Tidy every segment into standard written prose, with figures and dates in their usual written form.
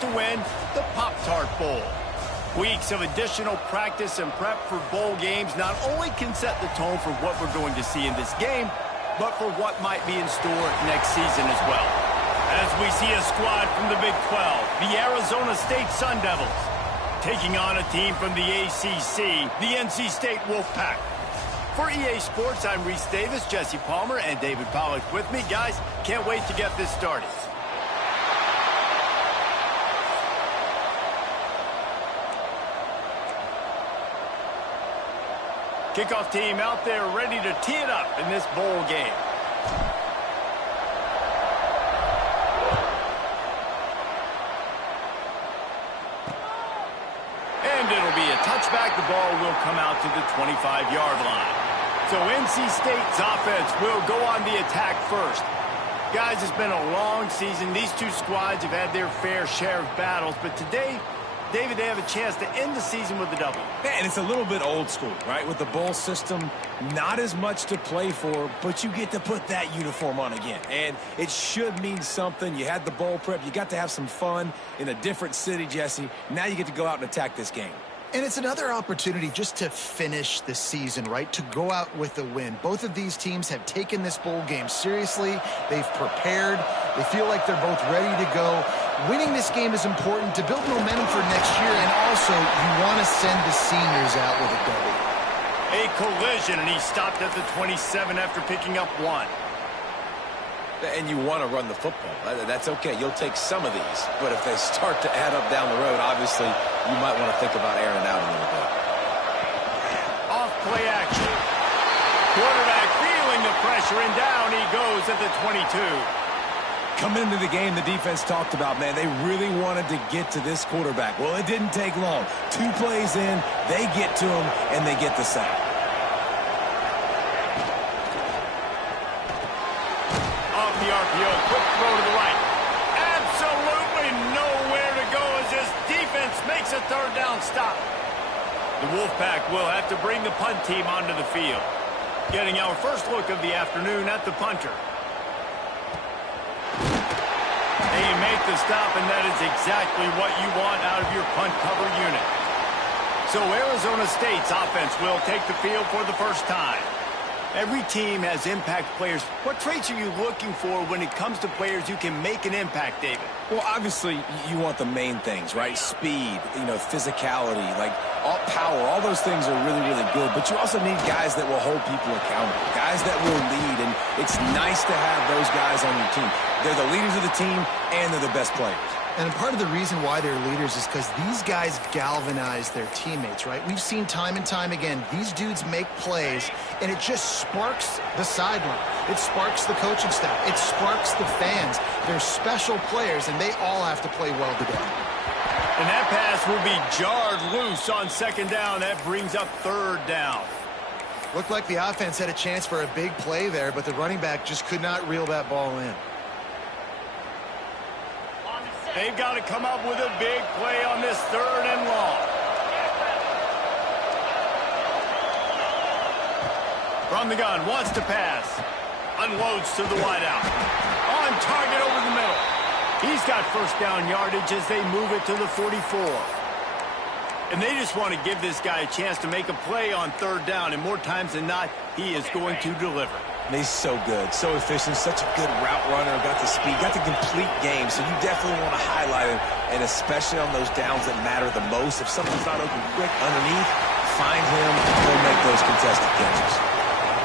to win the Pop-Tart Bowl. Weeks of additional practice and prep for bowl games not only can set the tone for what we're going to see in this game, but for what might be in store next season as well. As we see a squad from the Big 12, the Arizona State Sun Devils, taking on a team from the ACC, the NC State Wolfpack. For EA Sports, I'm Reese Davis, Jesse Palmer, and David Pollack with me. Guys, can't wait to get this started. Kickoff team out there ready to tee it up in this bowl game. And it'll be a touchback. The ball will come out to the 25-yard line. So NC State's offense will go on the attack first. Guys, it's been a long season. These two squads have had their fair share of battles, but today, David, they have a chance to end the season with a W. And it's a little bit old school, right? With the bowl system, not as much to play for, but you get to put that uniform on again. And it should mean something. You had the bowl prep. You got to have some fun in a different city, Jesse. Now you get to go out and attack this game. And it's another opportunity just to finish the season, right? To go out with a win. Both of these teams have taken this bowl game seriously. They've prepared. They feel like they're both ready to go. Winning this game is important to build momentum for next year, and also you want to send the seniors out with a W. A collision, and he stopped at the 27 after picking up one. And you want to run the football. That's okay. You'll take some of these. But if they start to add up down the road, obviously, you might want to think about airing it out a little bit. Off play action. Quarterback feeling the pressure, and down he goes at the 22. Coming into the game, the defense talked about, man, they really wanted to get to this quarterback. Well, it didn't take long. 2 plays in, they get to him, and they get the sack. Off the RPO, quick throw to the right. Absolutely nowhere to go as this defense makes a third down stop. The Wolfpack will have to bring the punt team onto the field. Getting our first look of the afternoon at the punter. They make the stop, and that is exactly what you want out of your punt cover unit. So Arizona State's offense will take the field for the first time. Every team has impact players. What traits are you looking for when it comes to players who can make an impact, David? Well, obviously, you want the main things, right? Speed, physicality, like all power. All those things are really, really good. But you also need guys that will hold people accountable, guys that will lead. And it's nice to have those guys on your team. They're the leaders of the team, and they're the best players. And part of the reason why they're leaders is because these guys galvanize their teammates, right? We've seen time and time again, these dudes make plays, and it just sparks the sideline. It sparks the coaching staff. It sparks the fans. They're special players, and they all have to play well together. And that pass will be jarred loose on second down. That brings up third down. Looked like the offense had a chance for a big play there, but the running back just could not reel that ball in. They've got to come up with a big play on this third and long. From the gun, wants to pass. Unloads to the wideout. On target over the middle. He's got first down yardage as they move it to the 44. And they just want to give this guy a chance to make a play on third down. And more times than not, he is going to deliver. And he's so good, so efficient, such a good route runner, got the speed, got the complete game, so you definitely want to highlight him, and especially on those downs that matter the most. If something's not open quick underneath, find him, he'll make those contested catches.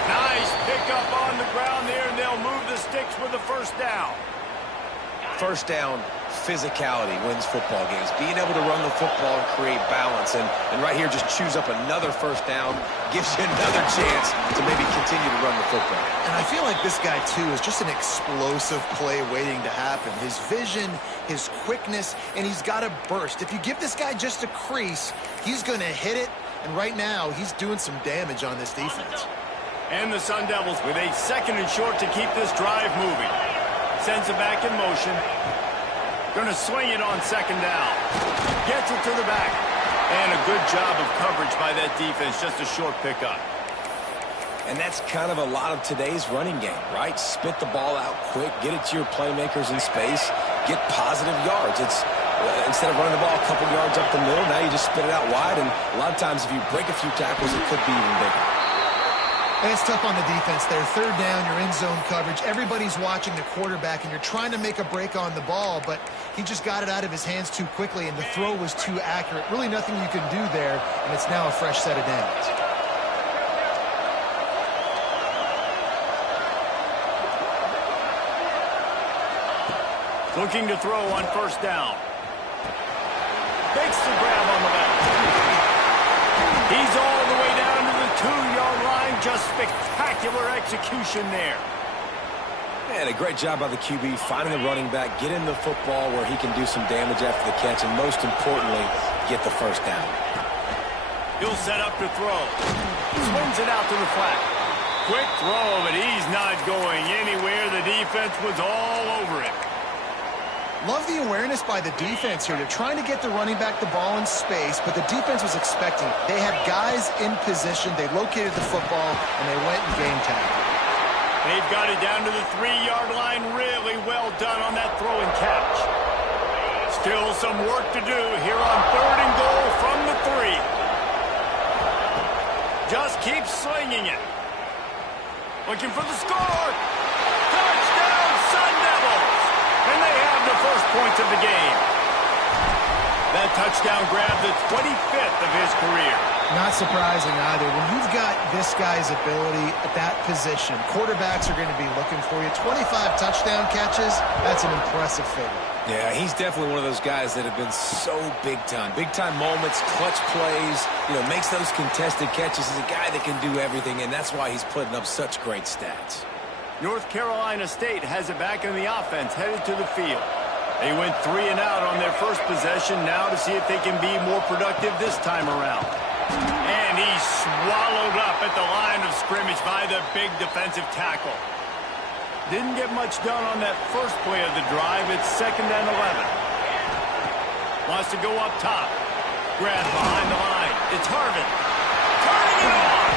Nice pickup on the ground there, and they'll move the sticks with the first down. First down, physicality wins football games. Being able to run the football and create balance. And right here, just choose up another first down, gives you another chance to maybe continue to run the football. And I feel like this guy, too, is just an explosive play waiting to happen. His vision, his quickness, and he's got a burst. If you give this guy just a crease, he's going to hit it. And right now, he's doing some damage on this defense. And the Sun Devils with a second and short to keep this drive moving. Sends it back in motion. Going to swing it on second down. Gets it to the back. And a good job of coverage by that defense. Just a short pickup. And that's kind of a lot of today's running game, right? Spit the ball out quick. Get it to your playmakers in space. Get positive yards. Instead of running the ball a couple yards up the middle, now you just spit it out wide, and a lot of times if you break a few tackles, it could be even bigger. And it's tough on the defense there. Third down, you're in zone coverage. Everybody's watching the quarterback, and you're trying to make a break on the ball, but he just got it out of his hands too quickly, and the throw was too accurate. Really nothing you can do there, and it's now a fresh set of downs. Looking to throw on first down. Makes the grab on the left. He's all the way down to the 2-yard line. Just spectacular execution there. And a great job by the QB finding the running back, getting the football where he can do some damage after the catch, and most importantly, get the first down. He'll set up to throw. Swings it out to the flat. Quick throw, but he's not going anywhere. The defense was all over it. Love the awareness by the defense here. They're trying to get the running back the ball in space, but the defense was expecting it. They had guys in position. They located the football, and they went and game tagged. They've got it down to the 3-yard line. Really well done on that throw and catch. Still some work to do here on 3rd and goal from the 3. Just keep slinging it. Looking for the score. Touchdown, Sun Devils! And they have the first points of the game. That touchdown grabbed the 25th of his career. Not surprising either. When you've got this guy's ability at that position, quarterbacks are going to be looking for you. 25 touchdown catches, that's an impressive figure. Yeah, he's definitely one of those guys that have been so big time. Big time moments, clutch plays, makes those contested catches. He's a guy that can do everything, and that's why he's putting up such great stats. North Carolina State has it back in the offense, headed to the field. They went 3 and out on their first possession, now to see if they can be more productive this time around. And he's swallowed up at the line of scrimmage by the big defensive tackle. Didn't get much done on that first play of the drive. It's 2nd and 11. Wants to go up top. Grab behind the line. It's Harvin. Turning it on.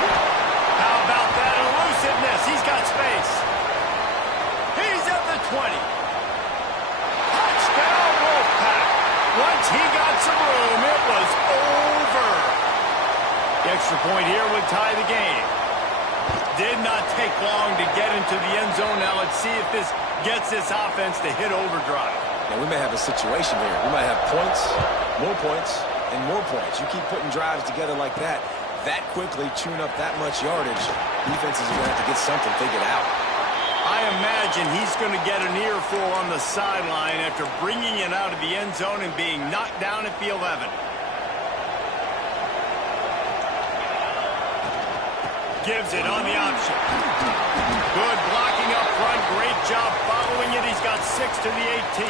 How about that elusiveness? He's got space. He's at the 20. Touchdown, Wolfpack. Once he got some room, it was over. The extra point here would tie the game. Did not take long to get into the end zone. Now let's see if this gets this offense to hit overdrive. Now we may have a situation here. We might have points, and more points. You keep putting drives together like that quickly, chewing up that much yardage, defenses are going to have to get something figured out. I imagine he's going to get an earful on the sideline after bringing it out of the end zone and being knocked down at the 11. Gives it on the option. Good blocking up front. Great job following it. He's got 6 to the 18.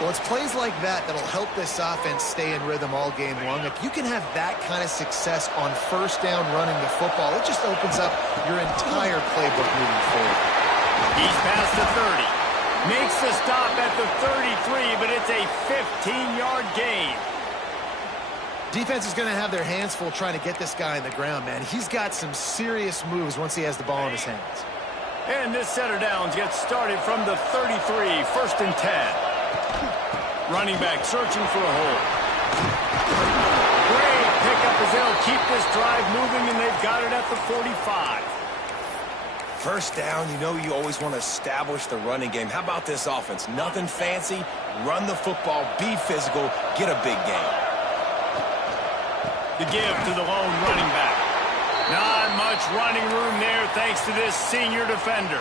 Well, it's plays like that that'll help this offense stay in rhythm all game long. If you can have that kind of success on first down running the football, it just opens up your entire playbook moving forward. He's past the 30. Makes the stop at the 33, but it's a 15-yard gain. Defense is going to have their hands full trying to get this guy on the ground, man. He's got some serious moves once he has the ball in his hands. And this set of downs gets started from the 33, 1st and 10. Running back searching for a hole. Great pickup as they'll keep this drive moving, and they've got it at the 45. First down, you always want to establish the running game. How about this offense? Nothing fancy. Run the football, be physical, get a big gain. The give to the lone running back. Not much running room there thanks to this senior defender.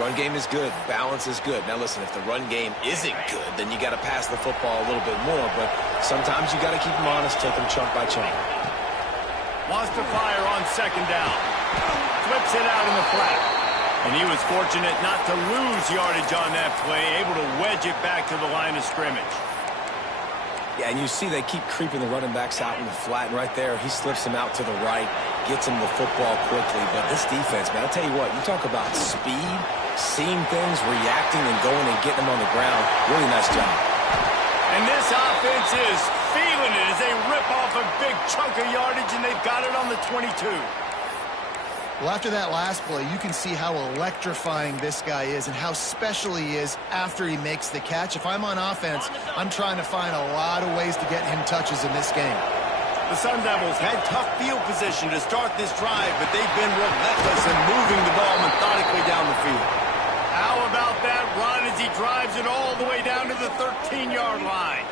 Run game is good. Balance is good. Now, listen, if the run game isn't good, then you got to pass the football a little bit more. But sometimes you got to keep them honest, take them chunk by chunk. Wants to fire on 2nd down. Flips it out in the flat. And he was fortunate not to lose yardage on that play, able to wedge it back to the line of scrimmage. Yeah, and you see they keep creeping the running backs out in the flat, and right there, he slips him out to the right, gets him the football quickly. But this defense, man, I'll tell you what, you talk about speed, seeing things, reacting, and going and getting them on the ground. Really nice job. And this offense is feeling it as they rip off a big chunk of yardage, and they've got it on the 22. Well, after that last play, you can see how electrifying this guy is and how special he is after he makes the catch. If I'm on offense, I'm trying to find a lot of ways to get him touches in this game. The Sun Devils had tough field position to start this drive, but they've been relentless in moving the ball methodically down the field. How about that run as he drives it all the way down to the 13-yard line?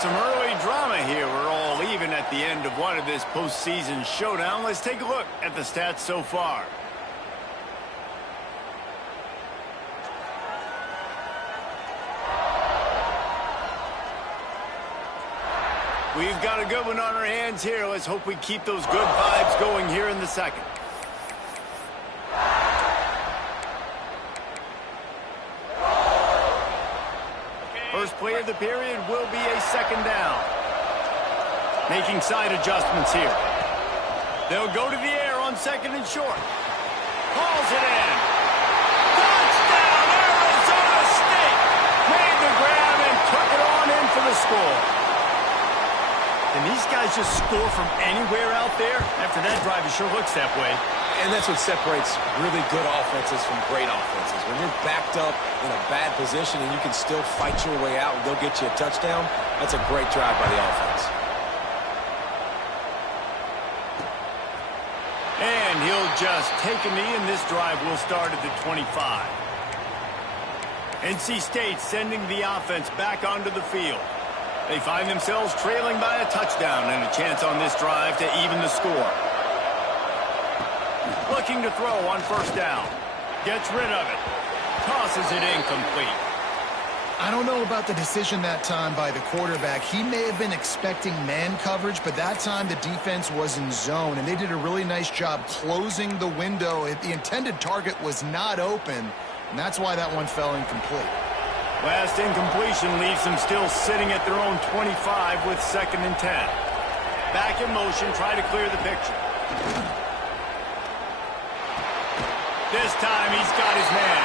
Some early drama here. We're all even at the end of one of this postseason showdown. Let's take a look at the stats so far. We've got a good one on our hands here. Let's hope we keep those good vibes going here in the second. First play of the period will be a second down. Making side adjustments here. They'll go to the air on second and short. Hauls it in. Touchdown, Arizona State! Made the grab and took it on in for the score. Can these guys just score from anywhere out there? After that drive, it sure looks that way. And that's what separates really good offenses from great offenses. When you're backed up in a bad position and you can still fight your way out and go get you a touchdown, that's a great drive by the offense. And he'll just take a knee, and this drive will start at the 25. NC State sending the offense back onto the field. They find themselves trailing by a touchdown and a chance on this drive to even the score. Looking to throw on first down. Gets rid of it. Tosses it incomplete. I don't know about the decision that time by the quarterback. He may have been expecting man coverage, but that time the defense was in zone, and they did a really nice job closing the window. The intended target was not open, and that's why that one fell incomplete. Last incompletion leaves them still sitting at their own 25 with 2nd and 10. Back in motion, try to clear the picture. This time he's got his man.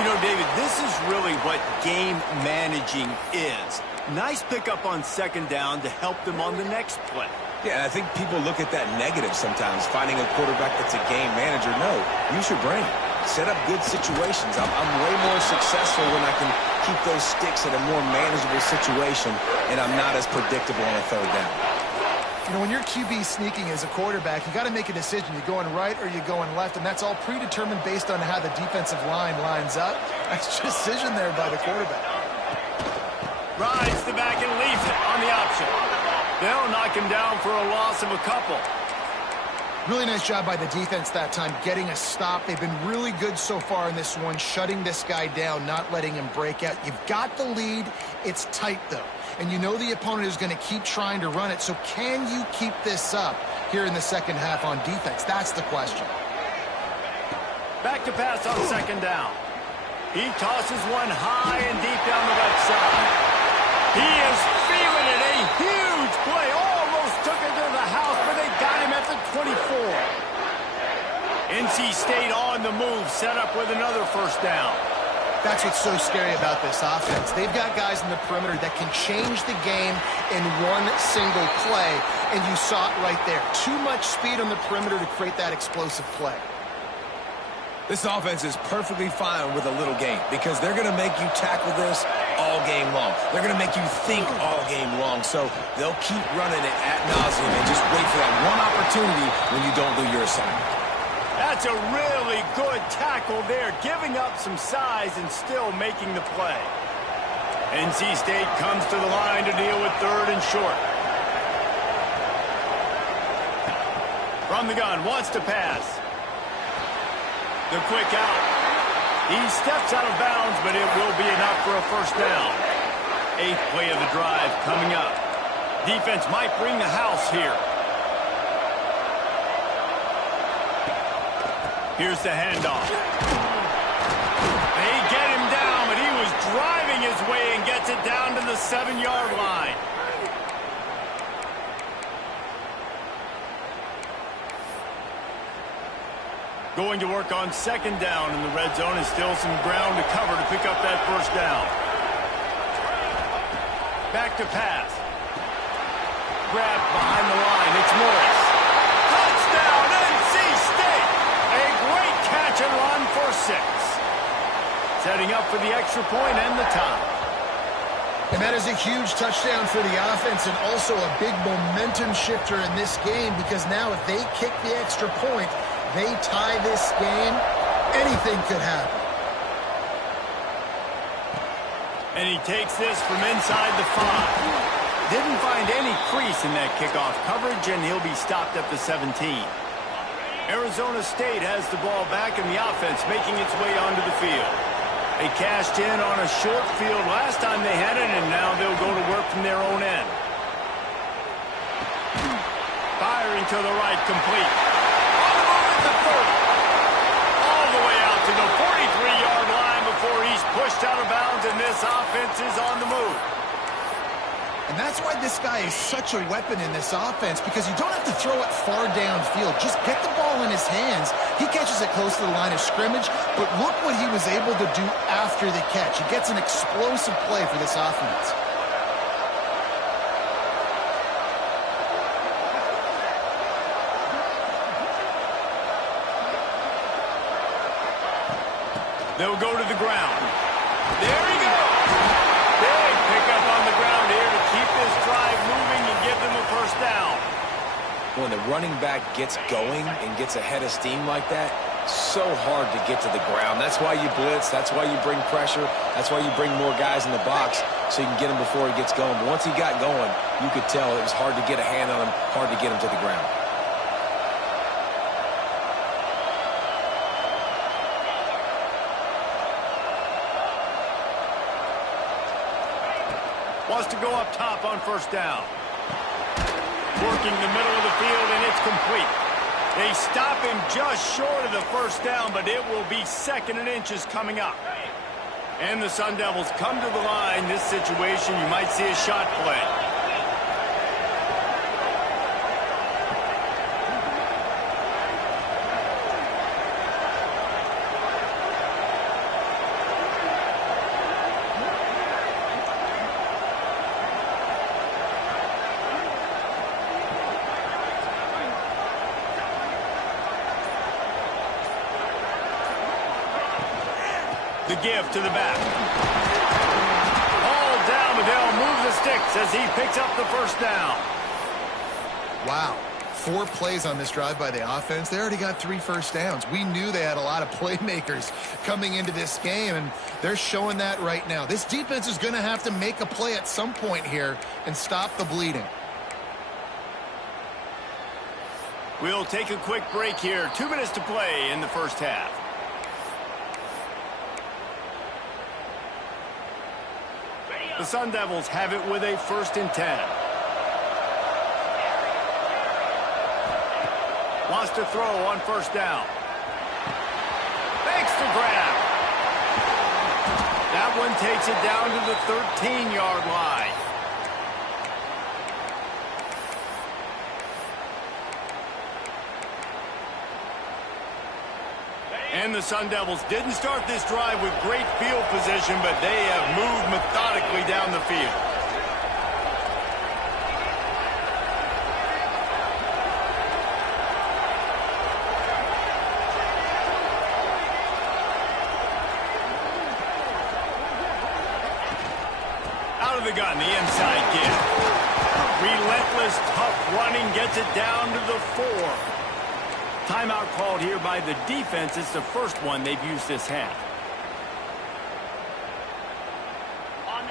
You know, David, this is really what game managing is. Nice pickup on second down to help them on the next play. Yeah, I think people look at that negative sometimes, finding a quarterback that's a game manager. No, use your brain. Set up good situations. I'm way more successful when I can keep those sticks in a more manageable situation, and I'm not as predictable on a third down. You know, when you're QB sneaking as a quarterback, you got to make a decision. You're going right or you're going left, and that's all predetermined based on how the defensive line lines up. Nice decision there by the quarterback. Rides the back and leaves it on the option. They'll knock him down for a loss of a couple. Really nice job by the defense that time, getting a stop. They've been really good so far in this one, shutting this guy down, not letting him break out. You've got the lead. It's tight, though. And you know the opponent is going to keep trying to run it. So can you keep this up here in the second half on defense? That's the question. Back to pass on second down. He tosses one high and deep down the left side. He is feeling it. A huge play. Almost took it to the house, but they got him at the 24. NC State on the move, set up with another first down. That's what's so scary about this offense. They've got guys in the perimeter that can change the game in one single play, and you saw it right there. Too much speed on the perimeter to create that explosive play. This offense is perfectly fine with a little game because they're going to make you tackle this all game long. They're going to make you think all game long, so they'll keep running it ad nauseum and just wait for that one opportunity when you don't do your assignment. That's a really good tackle there, giving up some size and still making the play. NC State comes to the line to deal with third and short. From the gun, wants to pass. The quick out. He steps out of bounds, but it will be enough for a first down. 8th play of the drive coming up. Defense might bring the house here. Here's the handoff. They get him down, but he was driving his way and gets it down to the 7-yard line. Going to work on second down in the red zone, and still some ground to cover to pick up that first down. Back to pass. Grab behind the line. It's Morris. Touchdown, NC State! A great catch and run for 6. Setting up for the extra point and the tie. And that is a huge touchdown for the offense and also a big momentum shifter in this game, because now if they kick the extra point, they tie this game, anything could happen. And he takes this from inside the 5. Didn't find any crease in that kickoff coverage, and he'll be stopped at the 17. Arizona State has the ball back, and the offense making its way onto the field. They cashed in on a short field last time they had it, and now they'll go to work from their own end. Firing to the right, complete. On the move at the 30. All the way out to the 43-yard line before he's pushed out of bounds, and this offense is on the move. And that's why this guy is such a weapon in this offense, because you don't have to throw it far downfield. Just get the ball in his hands. He catches it close to the line of scrimmage, but look what he was able to do after the catch. He gets an explosive play for this offense. They'll go to the ground. There he goes. Big pickup on the ground here to keep this drive moving and give them a first down. When the running back gets going and gets ahead of steam like that, so hard to get to the ground. That's why you blitz. That's why you bring pressure. That's why you bring more guys in the box so you can get him before he gets going. But once he got going, you could tell it was hard to get a hand on him, hard to get him to the ground. Wants to go up top on first down. Working the middle of the field, and it's complete. They stop him just short of the first down, but it will be 2nd and inches coming up. And the Sun Devils come to the line. This situation, you might see a shot play. The give to the back. All down, but they'll move the sticks as he picks up the first down. Wow. 4 plays on this drive by the offense. They already got 3 first downs. We knew they had a lot of playmakers coming into this game, and they're showing that right now. This defense is going to have to make a play at some point here and stop the bleeding. We'll take a quick break here. 2 minutes to play in the first half. The Sun Devils have it with a 1st and 10. Wants to throw on first down. Makes the grab. That one takes it down to the 13-yard line. And the Sun Devils didn't start this drive with great field position, but they have moved methodically down the field. Out of the gun, the inside give. Relentless, tough running gets it down to the 4. Timeout called here by the defense. It's the first one they've used this half.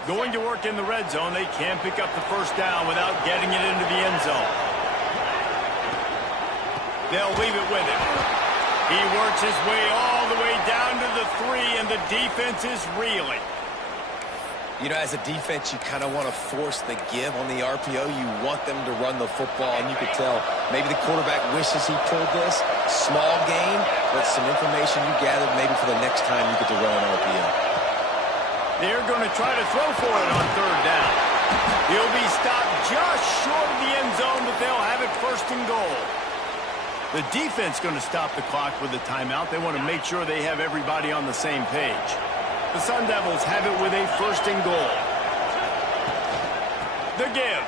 Going to work in the red zone. They can't pick up the first down without getting it into the end zone. They'll leave it with him. He works his way all the way down to the 3, and the defense is reeling. You know, as a defense, you kind of want to force the give on the RPO. You want them to run the football, and you could tell maybe the quarterback wishes he pulled this. Small gain, but some information you gathered maybe for the next time you get to run an RPO. They're going to try to throw for it on 3rd down. He'll be stopped just short of the end zone, but they'll have it 1st and goal. The defense going to stop the clock with a timeout. They want to make sure they have everybody on the same page. The Sun Devils have it with a 1st and goal. The give.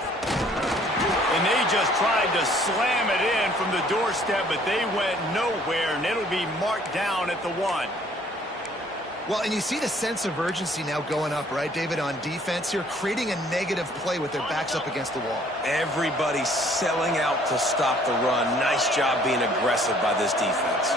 And they just tried to slam it in from the doorstep, but they went nowhere, and it'll be marked down at the 1. Well, and you see the sense of urgency now going up, right, David, on defense here, creating a negative play with their backs up against the wall. Everybody's selling out to stop the run. Nice job being aggressive by this defense.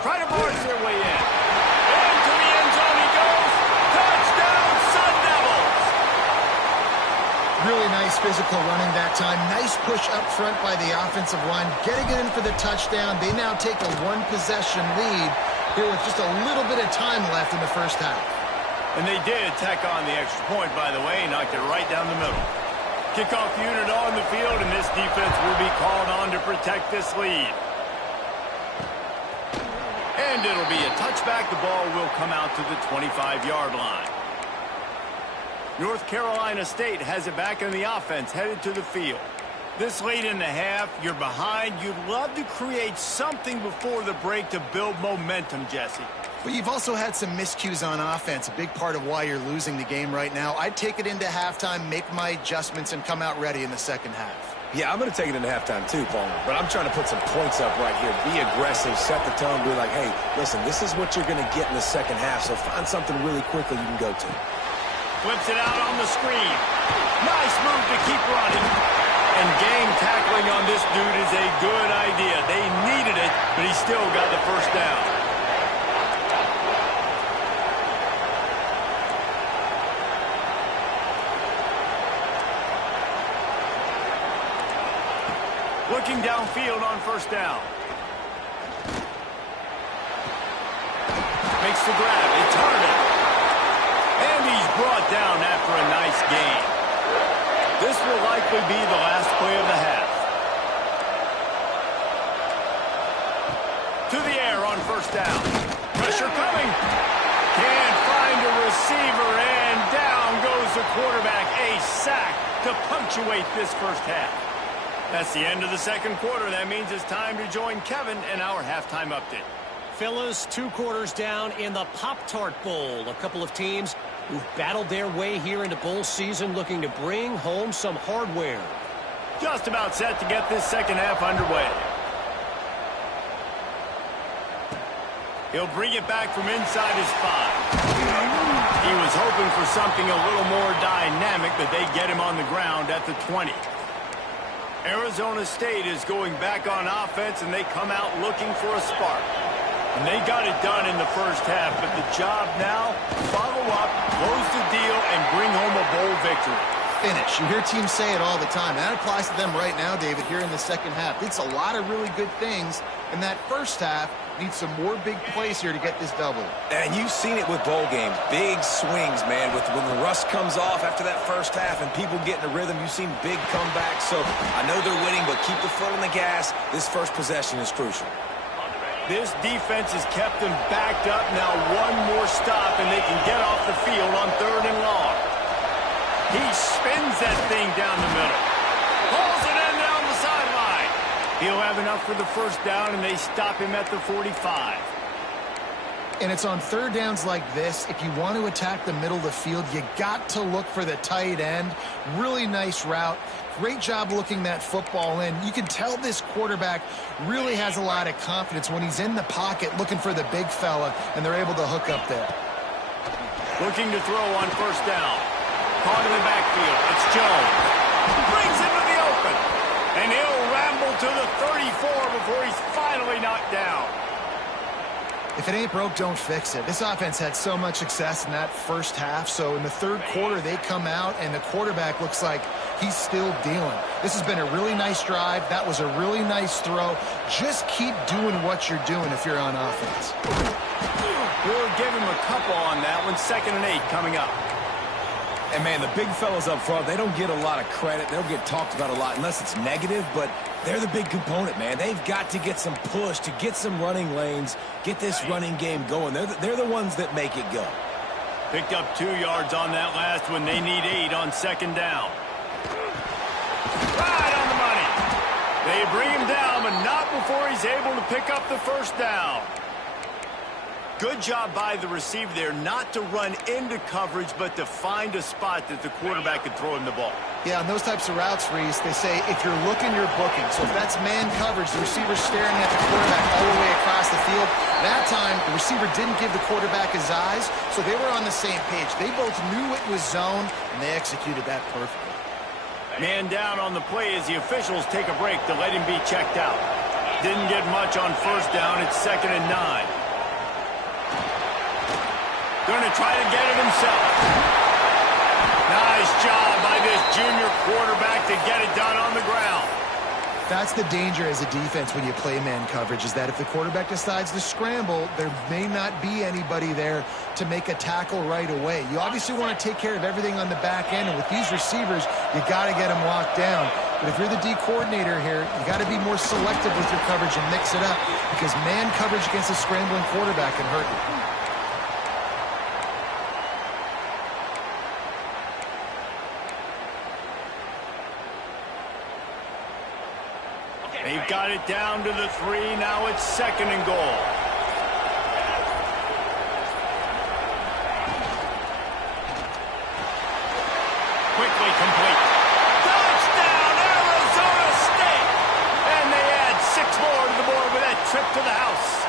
Try to force their way in. Into the end zone he goes. Touchdown, Sun Devils! Really nice physical running that time. Nice push up front by the offensive line. Getting it in for the touchdown. They now take a 1-possession lead here with just a little bit of time left in the first half. And they did tack on the extra point, by the way. Knocked it right down the middle. Kickoff unit on the field, and this defense will be called on to protect this lead. And it'll be a touchback. The ball will come out to the 25-yard line. North Carolina State has it back in the offense, headed to the field. This late in the half, you're behind. You'd love to create something before the break to build momentum, Jesse. But you've also had some miscues on offense, a big part of why you're losing the game right now. I'd take it into halftime, make my adjustments, and come out ready in the second half. Yeah, I'm going to take it into halftime too, Palmer. But I'm trying to put some points up right here. Be aggressive, set the tone, be like, hey, listen, this is what you're going to get in the second half, so find something really quickly you can go to. Flips it out on the screen. Nice move to keep running. And game tackling on this dude is a good idea. They needed it, but he still got the first down. Looking downfield on first down. Makes the grab. It's Harden. And he's brought down after a nice gain. This will likely be the last play of the half. To the air on first down. Pressure coming. Can't find a receiver, and down goes the quarterback. A sack to punctuate this first half. That's the end of the second quarter. That means it's time to join Kevin in our halftime update. Fellas, 2 quarters down in the Pop-Tart Bowl. A couple of teams who've battled their way here into bowl season looking to bring home some hardware. Just about set to get this second half underway. He'll bring it back from inside his 5. He was hoping for something a little more dynamic, but they get him on the ground at the 20. Arizona State is going back on offense, and they come out looking for a spark. And they got it done in the first half, but the job now, follow up, close the deal, and bring home a bowl victory. Finish. You hear teams say it all the time. That applies to them right now, David, here in the second half. It's a lot of really good things in that first half. Needs some more big plays here to get this double. And you've seen it with bowl games. Big swings, man. When the rust comes off after that first half and people get in a rhythm, you've seen big comebacks. So I know they're winning, but keep the foot on the gas. This first possession is crucial. This defense has kept them backed up. Now one more stop, and they can get off the field on 3rd and long. He spins that thing down the middle. Pulls it in down the sideline. He'll have enough for the first down, and they stop him at the 45. And it's on 3rd downs like this. If you want to attack the middle of the field, you got to look for the tight end. Really nice route. Great job looking that football in. You can tell this quarterback really has a lot of confidence when he's in the pocket looking for the big fella, and they're able to hook up there. Looking to throw on first down. Caught in the backfield. It's Jones. Brings him to the open. And he'll ramble to the 34 before he's finally knocked down. If it ain't broke, don't fix it. This offense had so much success in that first half, so in the 3rd quarter, they come out, and the quarterback looks like he's still dealing. This has been a really nice drive. That was a really nice throw. Just keep doing what you're doing if you're on offense. We'll give him a couple on that one. 2nd and 8 coming up. And, man, the big fellas up front, they don't get a lot of credit. They don't get talked about a lot unless it's negative, but they're the big component, man. They've got to get some push, to get some running lanes, get this running game going. They're the ones that make it go. Picked up 2 yards on that last one. They need 8 on second down. Right on the money. They bring him down, but not before he's able to pick up the first down. Good job by the receiver there not to run into coverage, but to find a spot that the quarterback could throw him the ball. Yeah, on those types of routes, Reese, they say if you're looking, you're booking. So if that's man coverage, the receiver's staring at the quarterback all the way across the field. That time, the receiver didn't give the quarterback his eyes, so they were on the same page. They both knew it was zone, and they executed that perfectly. Man down on the play as the officials take a break to let him be checked out. Didn't get much on first down. It's 2nd and 9. Going to try to get it himself. Nice job by this junior quarterback to get it done on the ground. That's the danger as a defense when you play man coverage, is that if the quarterback decides to scramble, there may not be anybody there to make a tackle right away. You obviously want to take care of everything on the back end, and with these receivers, you got to get them locked down. But if you're the D coordinator here, you got to be more selective with your coverage and mix it up, because man coverage against a scrambling quarterback can hurt you. They've got it down to the 3. Now it's 2nd and goal. Quickly complete. Touchdown, Arizona State! And they add 6 more to the board with that trip to the house.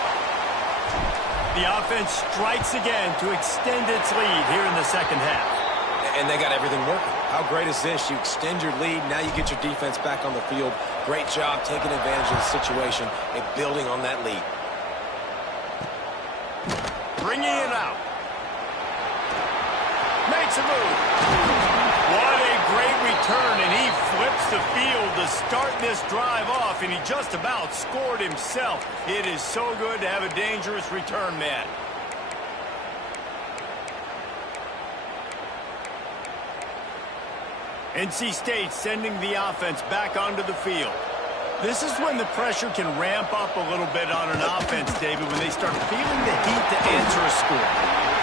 The offense strikes again to extend its lead here in the second half. And they got everything working. How great is this? You extend your lead. Now you get your defense back on the field. Great job taking advantage of the situation and building on that lead. Bringing it out. Makes a move. What a great return, and he flips the field to start this drive off, and he just about scored himself. It is so good to have a dangerous return man. NC State sending the offense back onto the field. This is when the pressure can ramp up a little bit on an offense, David, when they start feeling the heat to answer a score.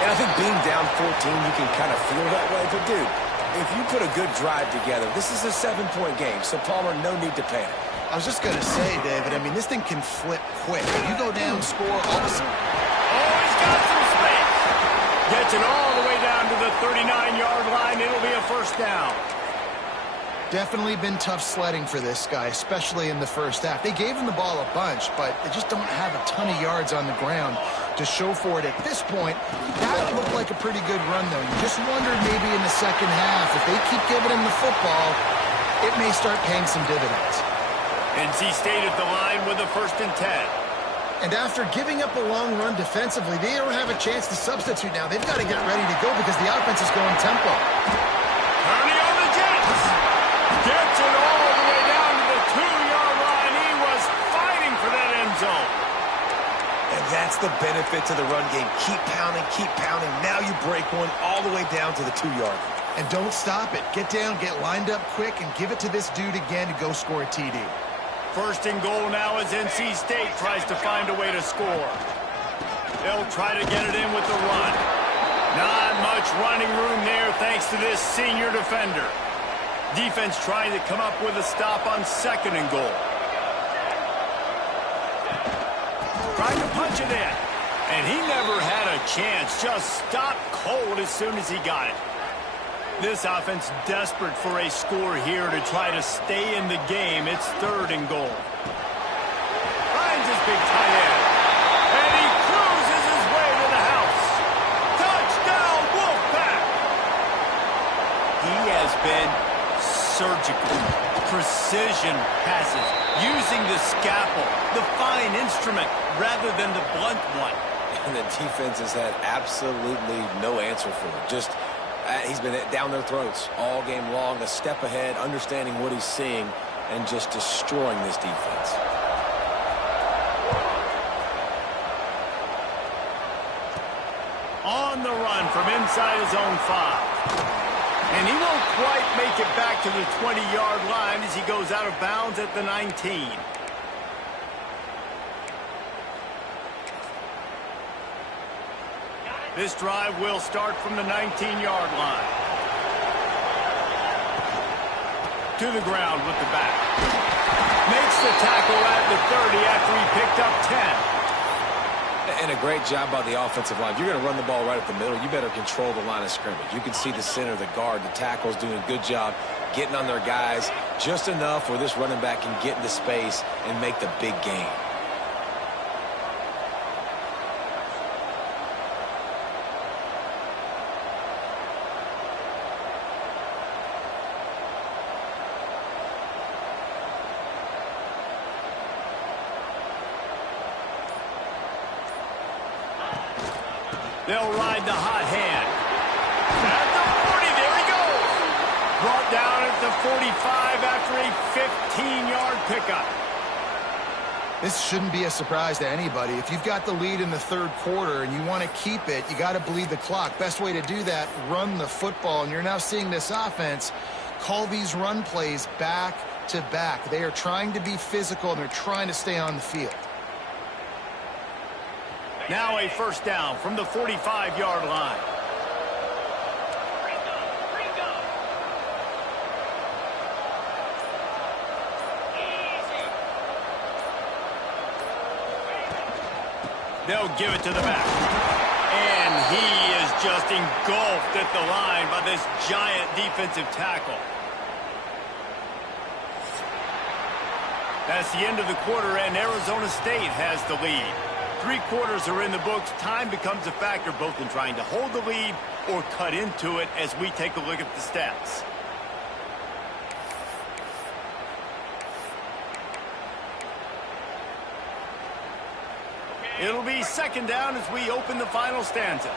And I think being down 14, you can kind of feel that way. But, dude, if you put a good drive together, this is a 7-point game. So, Palmer, no need to panic. I was just going to say, David, I mean, this thing can flip quick. You go down, score, all of a sudden. Oh, he's got some space. Gets it all the way down to the 39-yard line. It'll be a first down. Definitely been tough sledding for this guy, especially in the first half. They gave him the ball a bunch, but they just don't have a ton of yards on the ground to show for it at this point. That looked like a pretty good run, though. You just wondered maybe in the second half, if they keep giving him the football, it may start paying some dividends. NC State at the line with a 1st and 10. And after giving up a long run defensively, they don't have a chance to substitute now. They've got to get ready to go because the offense is going tempo. Turning on the Jets. Gets it all the way down to the 2-yard line. He was fighting for that end zone. And that's the benefit to the run game. Keep pounding, keep pounding. Now you break one all the way down to the 2-yard. And don't stop it. Get down, get lined up quick, and give it to this dude again to go score a TD. 1st and goal now as NC State tries to find a way to score. They'll try to get it in with the run. Not much running room there thanks to this senior defender. Defense trying to come up with a stop on 2nd and goal. Trying to punch it in. And he never had a chance. Just stopped cold as soon as he got it. This offense desperate for a score here to try to stay in the game. It's 3rd and goal. Finds his big tight end. And he cruises his way to the house. Touchdown, Wolfpack! He has been surgical, precision passes, using the scalpel, the fine instrument, rather than the blunt one. And the defense has had absolutely no answer for it. Just, he's been down their throats all game long, a step ahead, understanding what he's seeing, and just destroying this defense. On the run from inside his own 5. And he won't quite make it back to the 20-yard line as he goes out of bounds at the 19. This drive will start from the 19-yard line. To the ground with the back. Makes the tackle at the 30 after he picked up 10. And a great job by the offensive line. If you're going to run the ball right up the middle, you better control the line of scrimmage. You can see the center, the guard, the tackle's doing a good job getting on their guys just enough where this running back can get into space and make the big gain. They'll ride the hot hand. At the 40, there he goes. Brought down at the 45 after a 15-yard pickup. This shouldn't be a surprise to anybody. If you've got the lead in the third quarter and you want to keep it, you got to bleed the clock. Best way to do that, run the football. And you're now seeing this offense call these run plays back to back. They are trying to be physical, and they're trying to stay on the field. Now a first down from the 45-yard line. They'll give it to the back. And he is just engulfed at the line by this giant defensive tackle. That's the end of the quarter, and Arizona State has the lead. 3 quarters are in the books. Time becomes a factor both in trying to hold the lead or cut into it as we take a look at the stats. It'll be second down as we open the final stanza.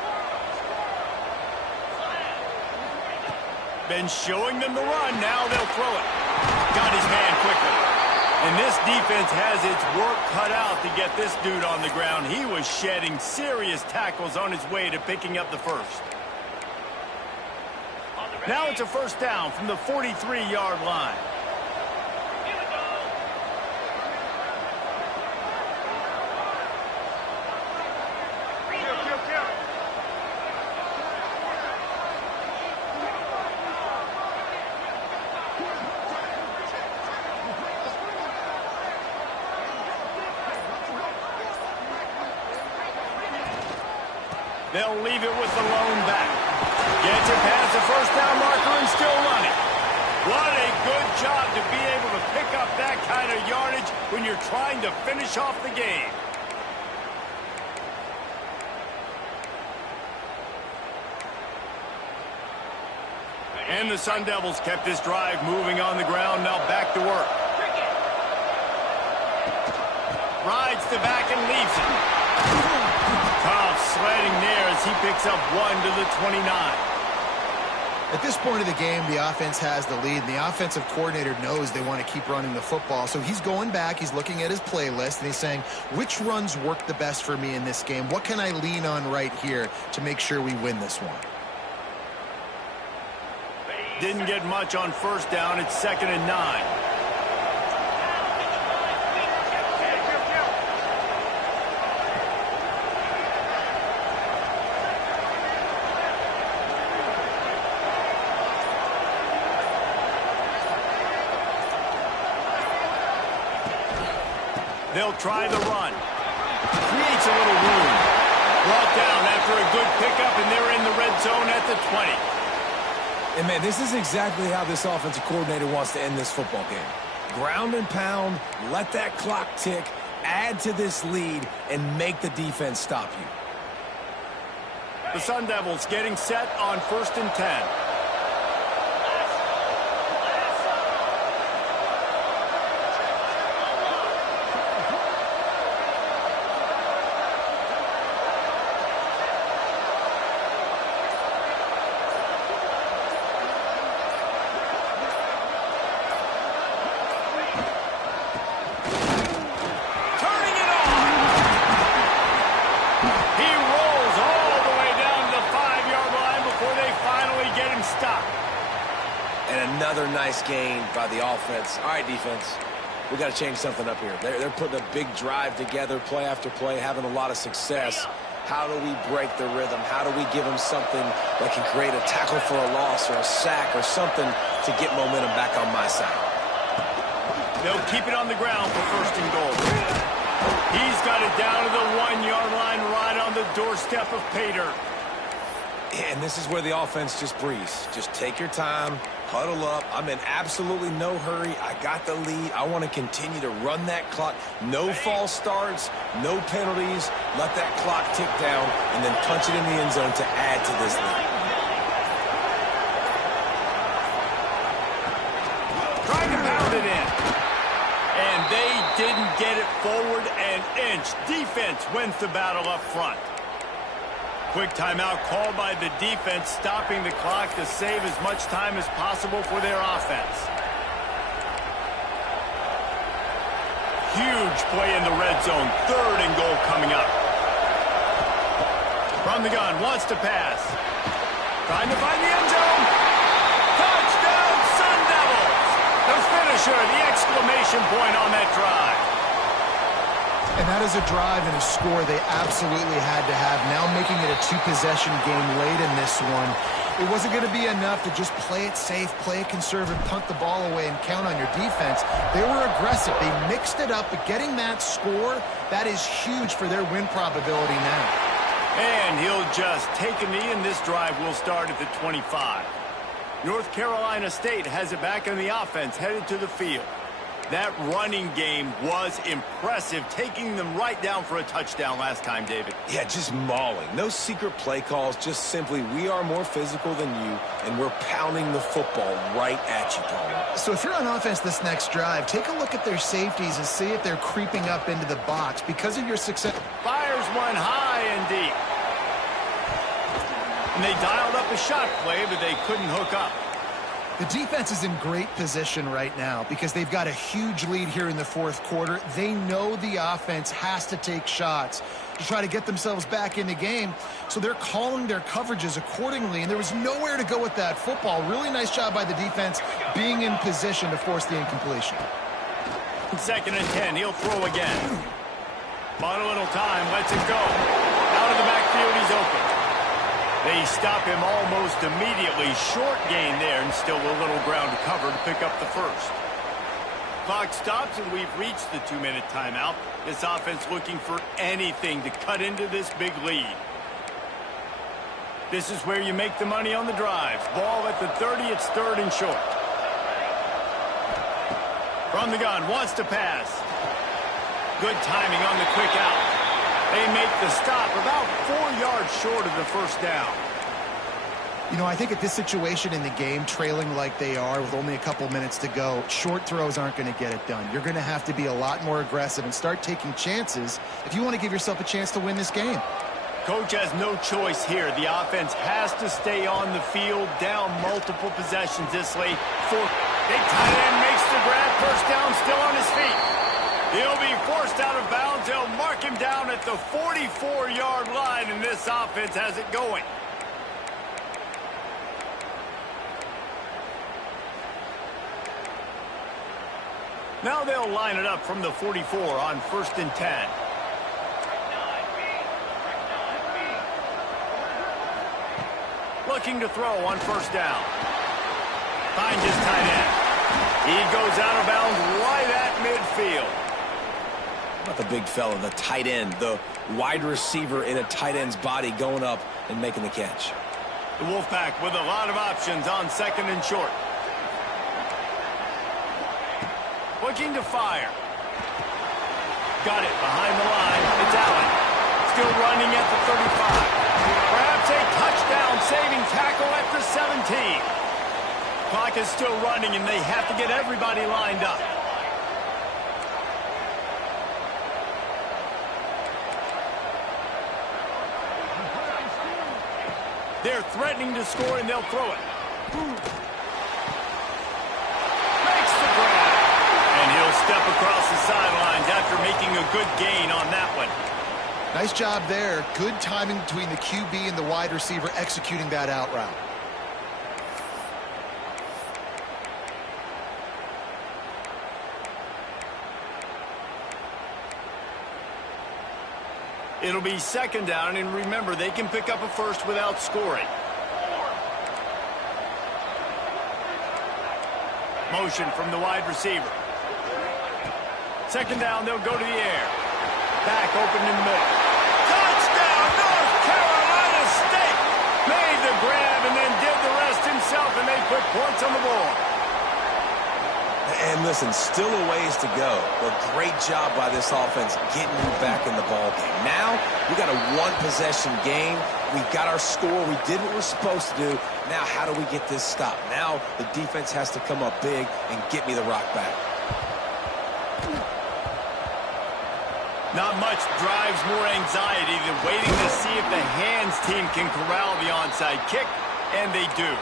Been showing them the run. Now they'll throw it. Got his man quickly. And this defense has its work cut out to get this dude on the ground. He was shedding serious tackles on his way to picking up the first. Now it's a first down from the 43-yard line. They'll leave it with the lone back. Gets it past the first down marker and still running. What a good job to be able to pick up that kind of yardage when you're trying to finish off the game. And the Sun Devils kept this drive moving on the ground. Now back to work. Rides the back and leaves it. Tough sledding there as he picks up 1 to the 29. At this point of the game, the offense has the lead, and the offensive coordinator knows they want to keep running the football. So he's going back, he's looking at his playlist, and he's saying, which runs work the best for me in this game? What can I lean on right here to make sure we win this one? Didn't get much on first down. It's 2nd and 9. They'll try the run. Creates a little room. Brought down after a good pickup, and they're in the red zone at the 20. And, man, this is exactly how this offensive coordinator wants to end this football game. Ground and pound, let that clock tick, add to this lead, and make the defense stop you. The Sun Devils getting set on 1st and 10. Another nice gain by the offense. All right, defense, we got to change something up here. They're putting a big drive together, play after play, having a lot of success. How do we break the rhythm? How do we give them something that can create a tackle for a loss or a sack or something to get momentum back on my side? They'll keep it on the ground for first and goal. He's got it down to the 1-yard line right on the doorstep of pay dirt. And this is where the offense just breathes. Just take your time, huddle up. I'm in absolutely no hurry. I got the lead. I want to continue to run that clock. No false starts, no penalties. Let that clock tick down and then punch it in the end zone to add to this lead. Trying to pound it in. And they didn't get it forward an inch. Defense wins the battle up front. Quick timeout called by the defense, stopping the clock to save as much time as possible for their offense. Huge play in the red zone. 3rd and goal coming up. From the gun, wants to pass. Trying to find the end zone. Touchdown, Sun Devils! The finisher, the exclamation point on that drive. And that is a drive and a score they absolutely had to have. Now making it a 2-possession game late in this one. It wasn't going to be enough to just play it safe, play it conservative, punt the ball away, and count on your defense. They were aggressive. They mixed it up, but getting that score, that is huge for their win probability now. And he'll just take a knee, and this drive will start at the 25. North Carolina State has it back in the offense, headed to the field. That running game was impressive, taking them right down for a touchdown last time, David. Yeah, just mauling. No secret play calls, just simply we are more physical than you, and we're pounding the football right at you, Paul. So if you're on offense this next drive, take a look at their safeties and see if they're creeping up into the box. Because of your success. Fires one high and deep. And they dialed up a shot play, but they couldn't hook up. The defense is in great position right now because they've got a huge lead here in the 4th quarter. They know the offense has to take shots to try to get themselves back in the game. So they're calling their coverages accordingly, and there was nowhere to go with that football. Really nice job by the defense being in position to force the incompletion. 2nd and 10, he'll throw again. Bought a little time, lets it go. Out of the backfield, he's open. They stop him almost immediately. Short gain there, and still a little ground to cover to pick up the first. Clock stops, and we've reached the 2-minute timeout. This offense looking for anything to cut into this big lead. This is where you make the money on the drives. Ball at the 30, it's 3rd and short. From the gun, wants to pass. Good timing on the quick out. They make the stop about 4 yards short of the first down. You know, I think at this situation in the game, trailing like they are with only a couple minutes to go, short throws aren't going to get it done. You're going to have to be a lot more aggressive and start taking chances if you want to give yourself a chance to win this game. Coach has no choice here. The offense has to stay on the field, down multiple possessions this late. Big tight end makes the grab, first down, still on his feet. He'll be forced out of bounds. They'll mark him down at the 44-yard line, and this offense has it going. Now they'll line it up from the 44 on 1st and 10. Looking to throw on 1st down. Finds his tight end. He goes out of bounds right at midfield. Not the big fella, the tight end, the wide receiver in a tight end's body going up and making the catch. The Wolfpack with a lot of options on 2nd and short. Looking to fire. Got it behind the line. It's Allen. Still running at the 35. Perhaps a touchdown saving tackle at the 17. Clock is still running, and they have to get everybody lined up. They're threatening to score, and they'll throw it. Makes the grab. And he'll step across the sidelines after making a good gain on that one. Nice job there. Good timing between the QB and the wide receiver executing that out route. It'll be second down, and remember, they can pick up a first without scoring. Motion from the wide receiver. Second down, they'll go to the air. Back open in the middle. Touchdown, North Carolina State! Made the grab and then did the rest himself, and they put points on the board. And listen, still a ways to go, but great job by this offense getting you back in the ball game. Now, we got a one-possession game. We got our score. We did what we're supposed to do. Now, how do we get this stopped? Now, the defense has to come up big and get me the rock back. Not much drives more anxiety than waiting to see if the hands team can corral the onside kick, and they do.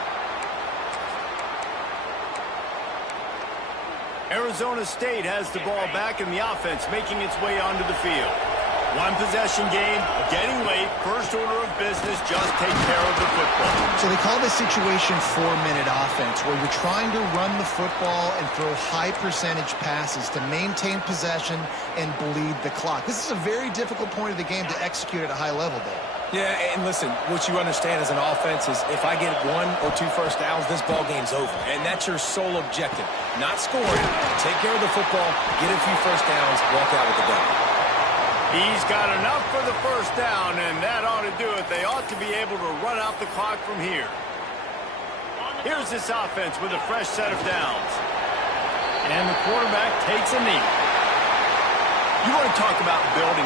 Arizona State has the ball back in the offense, making its way onto the field. One possession game, getting late, first order of business, just take care of the football. So they call this situation 4-minute offense, where you're trying to run the football and throw high percentage passes to maintain possession and bleed the clock. This is a very difficult point of the game to execute at a high level, though. Yeah, and listen, what you understand as an offense is if I get 1 or 2 first downs, this ball game's over. And that's your sole objective. Not scoring, take care of the football, get a few first downs, walk out with the dub. He's got enough for the first down, and that ought to do it. They ought to be able to run out the clock from here. Here's this offense with a fresh set of downs. And the quarterback takes a knee. You want to talk about building